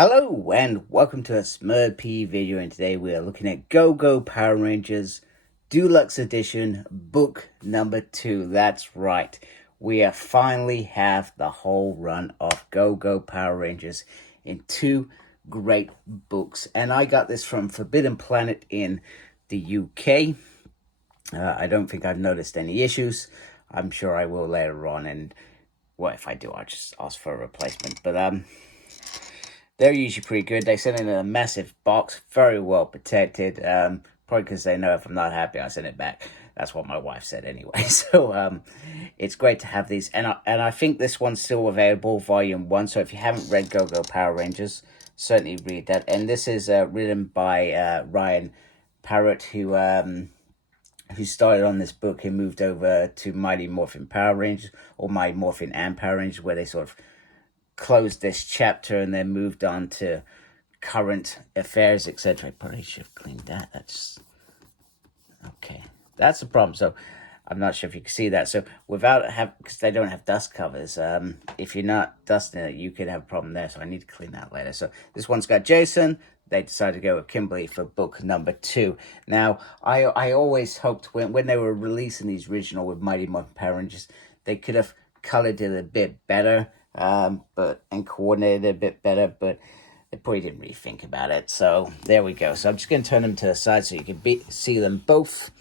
Hello and welcome to a Smurp video, and today we are looking at Go-Go Power Rangers Deluxe Edition book number 2. That's right, we finally have the whole run of Go-Go Power Rangers in 2 great books, and I got this from Forbidden Planet in the UK. I don't think I've noticed any issues. I'm sure I will later on, and well, if I do, I'll just ask for a replacement. But they're usually pretty good. They send it in a massive box, very well protected. Probably because they know if I'm not happy, I send it back. That's what my wife said anyway. So it's great to have these. And I think this one's still available, Volume 1. So if you haven't read Go-Go Power Rangers, certainly read that. And this is written by Ryan Parrott, who started on this book. He moved over to Mighty Morphin Power Rangers, or Mighty Morphin and Power Rangers, where they sort of closed this chapter and then moved on to current affairs, etc. I probably should have cleaned that. That's okay. That's the problem. So I'm not sure if you can see that. So because they don't have dust covers, if you're not dusting it, you could have a problem there. So I need to clean that later. So this one's got Jason. They decided to go with Kimberly for book number 2. Now, I always hoped when they were releasing these original with Mighty Morphin Power Rangers, they could have colored it a bit better. And coordinated a bit better, but they probably didn't really think about it. So there we go. So I'm just going to turn them to the side so you can see them both.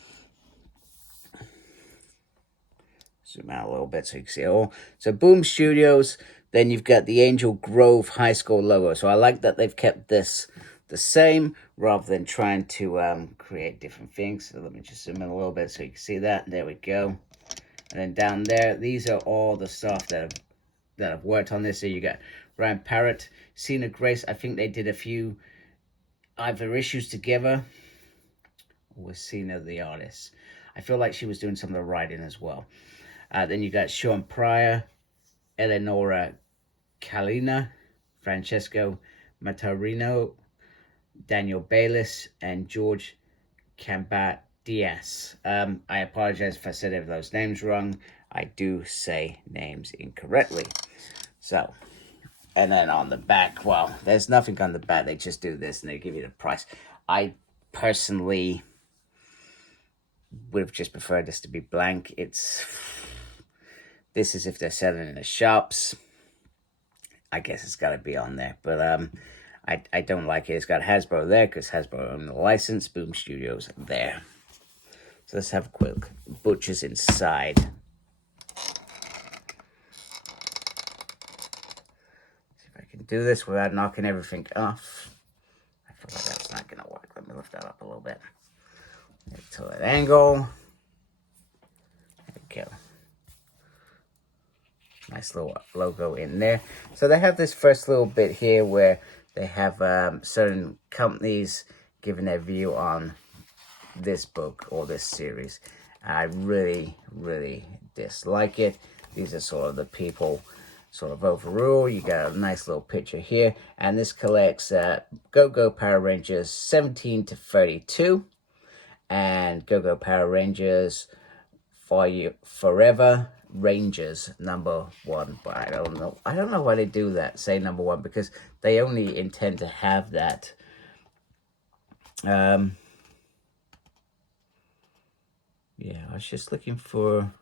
Zoom out a little bit so you can see it all. So Boom Studios, then you've got the Angel Grove High School logo. So I like that they've kept this the same rather than trying to create different things. So let me just zoom in a little bit so you can see that. There we go. And then down there, these are all the stuff that have worked on this. So you got Ryan Parrott, Sina Grace. I think they did a few either issues together, or was Sina the artist? I feel like she was doing some of the writing as well. Then you got Sean Pryor, Eleonora Carlini, Francesco Matarino, Daniel Bayliss, and George Cambat Diaz. I apologize if I said any of those names wrong. I do say names incorrectly. So, and then on the back, well, there's nothing on the back. They just do this and they give you the price. I personally would have just preferred this to be blank. This is if they're selling in the shops. I guess it's got to be on there. But I don't like it. It's got Hasbro there because Hasbro owned the license. Boom Studios there. So let's have a quick butchers inside. Do this without knocking everything off. I feel like that's not going to work. Let me lift that up a little bit. To that angle. There we go. Nice little logo in there. So they have this first little bit here where they have certain companies giving their view on this book or this series. And I really, really dislike it. These are sort of the people sort of overall. You got a nice little picture here, and this collects Go-Go Power Rangers 17 to 32 and Go-Go Power Rangers Forever Rangers number 1. But I don't know why they do that, say number 1, because they only intend to have that yeah, I was just looking for.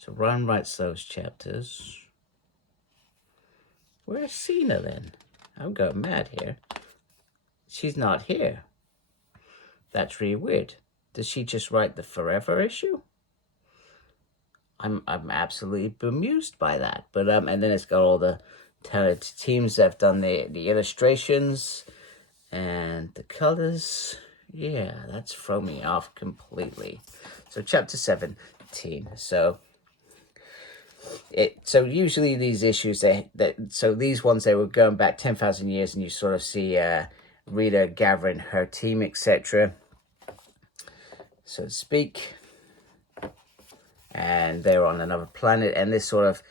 So Ryan writes those chapters. Where's Sina then? I'm going mad here. She's not here. That's really weird. Does she just write the Forever issue? I'm absolutely bemused by that. But and then it's got all the talented teams that have done the illustrations and the colors. Yeah, that's thrown me off completely. So chapter 17. So usually these issues so these ones, they were going back 10,000 years, and you sort of see Rita gathering her team, etc., so to speak, and they're on another planet. And this sort of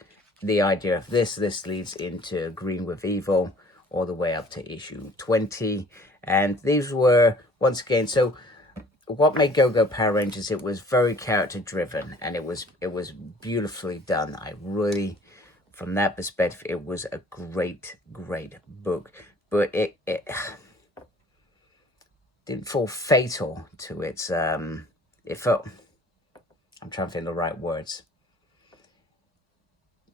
the idea of this leads into Green with Evil all the way up to issue 20. And these were, once again, so what made Go-Go Power Rangers, it was very character driven, and it was beautifully done. I really from that perspective, it was a great book. But it didn't fall fatal to its, it felt, I'm trying to think the right words.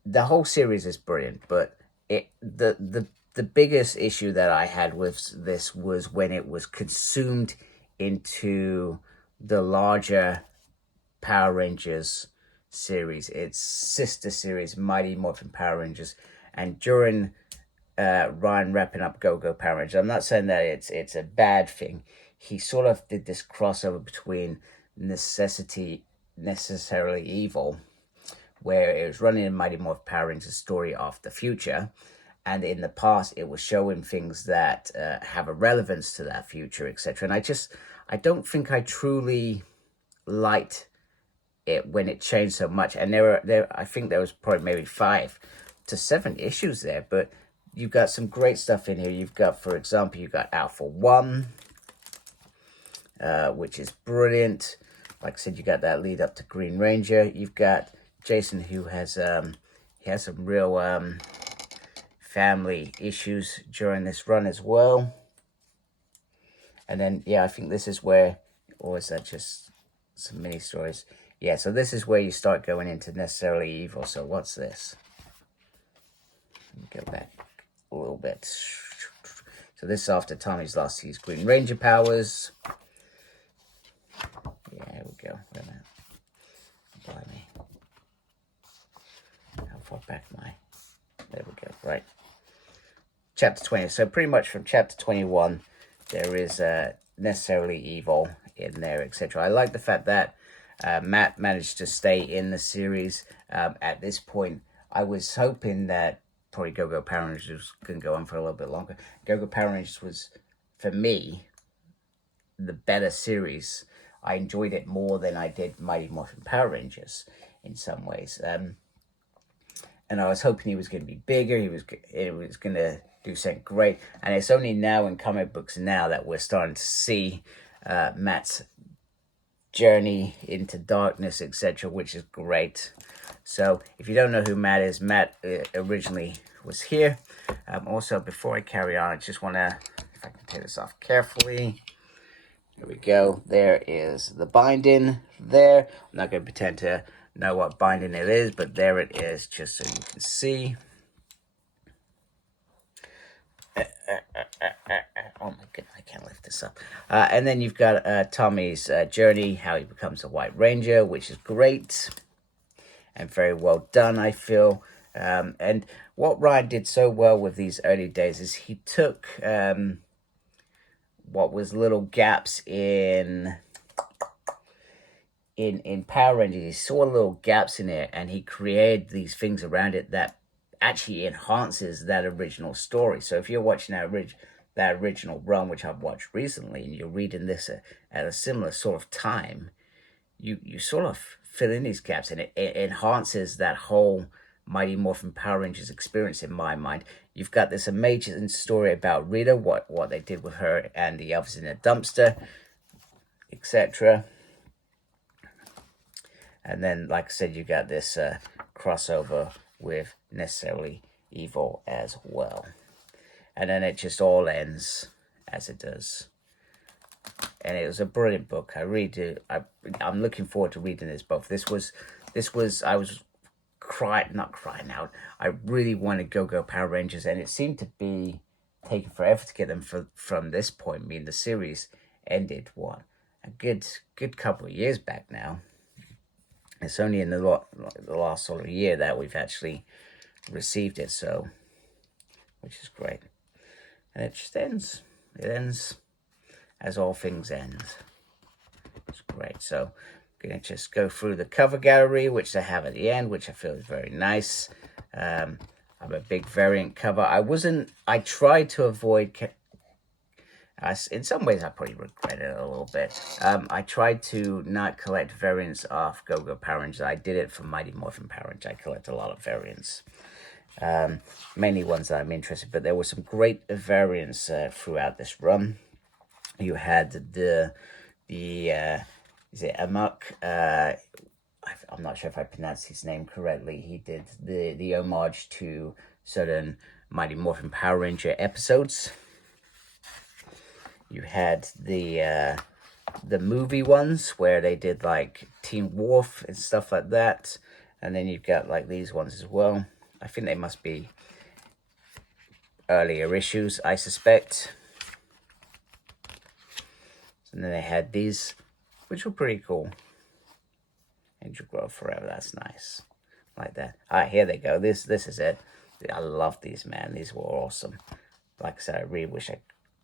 The whole series is brilliant, but the biggest issue that I had with this was when it was consumed into the larger Power Rangers series, its sister series, Mighty Morphin Power Rangers. And during Ryan wrapping up Go-Go Power Rangers, I'm not saying that it's a bad thing. He sort of did this crossover between Necessarily Evil, where it was running in Mighty Morphin Power Rangers story of the future, and in the past it was showing things that have a relevance to that future, etc. And I don't think I truly liked it when it changed so much. And I think there was probably maybe 5 to 7 issues there, but you've got some great stuff in here. You've got, for example, you've got Alpha 1, which is brilliant. Like I said, you got that lead up to Green Ranger. You've got Jason, who has he has some real family issues during this run as well. And then, yeah, I think this is where, or is that just some mini stories? Yeah, so this is where you start going into Necessarily Evil. So what's this? Let me go back a little bit. So this is after Tommy's lost his Green Ranger powers. Yeah, here we go. Wait a minute. Blimey. How far back am I? There we go. Right. Chapter 20. So pretty much from chapter 21, there is Necessarily Evil in there, etc. I like the fact that Matt managed to stay in the series. At this point, I was hoping that probably Go-Go Power Rangers was going to go on for a little bit longer. Go-Go Power Rangers was, for me, the better series. I enjoyed it more than I did Mighty Morphin Power Rangers in some ways. And I was hoping he was going to be bigger. It was going to do something great. And it's only now in comic books now that we're starting to see Matt's journey into darkness, etc., which is great. So if you don't know who Matt is, Matt originally was here. Also, before I carry on, I just want to, if I can take this off carefully. Here we go. There is the binding there. I'm not going to pretend to know what binding it is, but there it is, just so you can see. Oh my goodness, I can't lift this up. And then you've got Tommy's journey, how he becomes a White Ranger, which is great and very well done, I feel. And what Ryan did so well with these early days is he took what was little gaps in Power Rangers. He saw little gaps in it, and he created these things around it that actually enhances that original story. So if you're watching that original run, which I've watched recently, and you're reading this at a similar sort of time, you sort of fill in these gaps, and it enhances that whole Mighty Morphin Power Rangers experience in my mind. You've got this amazing story about Rita, what they did with her and the others in a dumpster, etc. And then, like I said, you got this crossover with Necessarily Evil as well. And then it just all ends as it does. And it was a brilliant book. I really do. I'm looking forward to reading this book. This was. I was not crying out. I really wanted Go-Go Power Rangers, and it seemed to be taking forever to get them from this point. I mean, the series ended a good couple of years back now. It's only in the last sort of year that we've actually received it, so, which is great. And it just ends. It ends as all things end. It's great. So I'm going to just go through the cover gallery, which I have at the end, which I feel is very nice. I have a big variant cover. I tried to avoid, in some ways I probably regret it a little bit. I tried to not collect variants off Go-Go Power Rangers. I did it for Mighty Morphin Power Rangers. I collect a lot of variants. Mainly ones that I'm interested in, but there were some great variants throughout this run. You had the is it Amok? I'm not sure if I pronounced his name correctly. He did the homage to certain Mighty Morphin Power Ranger episodes. You had the movie ones where they did like Teen Wolf and stuff like that, and then you've got like these ones as well. I think they must be earlier issues, I suspect. And then they had these, which were pretty cool. Angel Grow Forever, that's nice. Like that. Alright, here they go. This is it. I love these, man. These were awesome. Like I said, I really wish I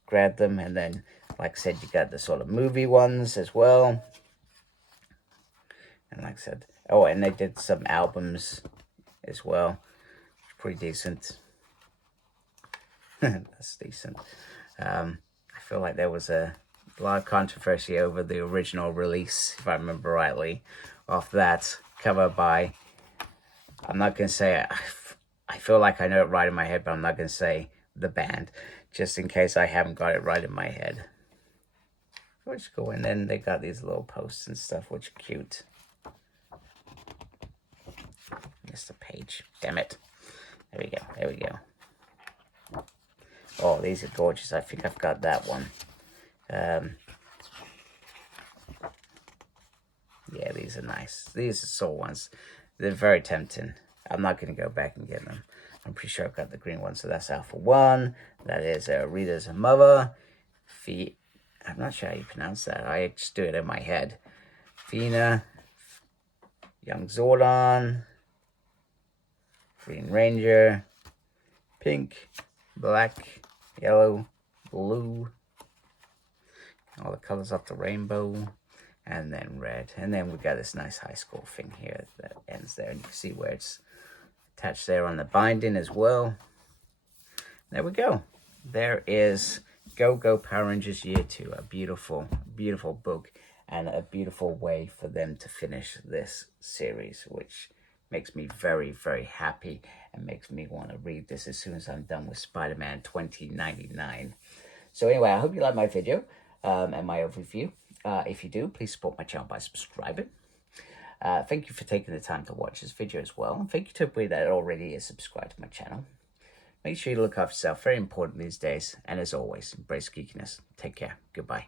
grabbed them. And then, like I said, you got the sort of movie ones as well. And like I said, oh, and they did some albums as well. Pretty decent. That's decent. I feel like there was a lot of controversy over the original release, if I remember rightly, of that cover by, I'm not going to say, I feel like I know it right in my head, but I'm not going to say the band, just in case I haven't got it right in my head. Which is cool. And then they got these little posts and stuff, which are cute. Missed the page. Damn it. There we go. There we go. Oh, these are gorgeous. I think I've got that one. Yeah, these are nice. These are soul ones. They're very tempting. I'm not going to go back and get them. I'm pretty sure I've got the green one. So that's Alpha 1. That is Rita's mother. I'm not sure how you pronounce that. I just do it in my head. Sina. Young Zordon. Green Ranger. Pink. Black. Yellow. Blue. All the colors of the rainbow. And then red. And then we've got this nice high school thing here that ends there. And you can see where it's attached there on the binding as well. There we go. There is Go Go Power Rangers Year 2. A beautiful, beautiful book. And a beautiful way for them to finish this series. Which makes me very, very happy. And makes me want to read this as soon as I'm done with Spider-Man 2099. So anyway, I hope you like my video. And my overview. If you do, please support my channel by subscribing. Thank you for taking the time to watch this video as well. And thank you to everybody that already is subscribed to my channel. Make sure you look after yourself. Very important these days. And as always, embrace geekiness. Take care. Goodbye.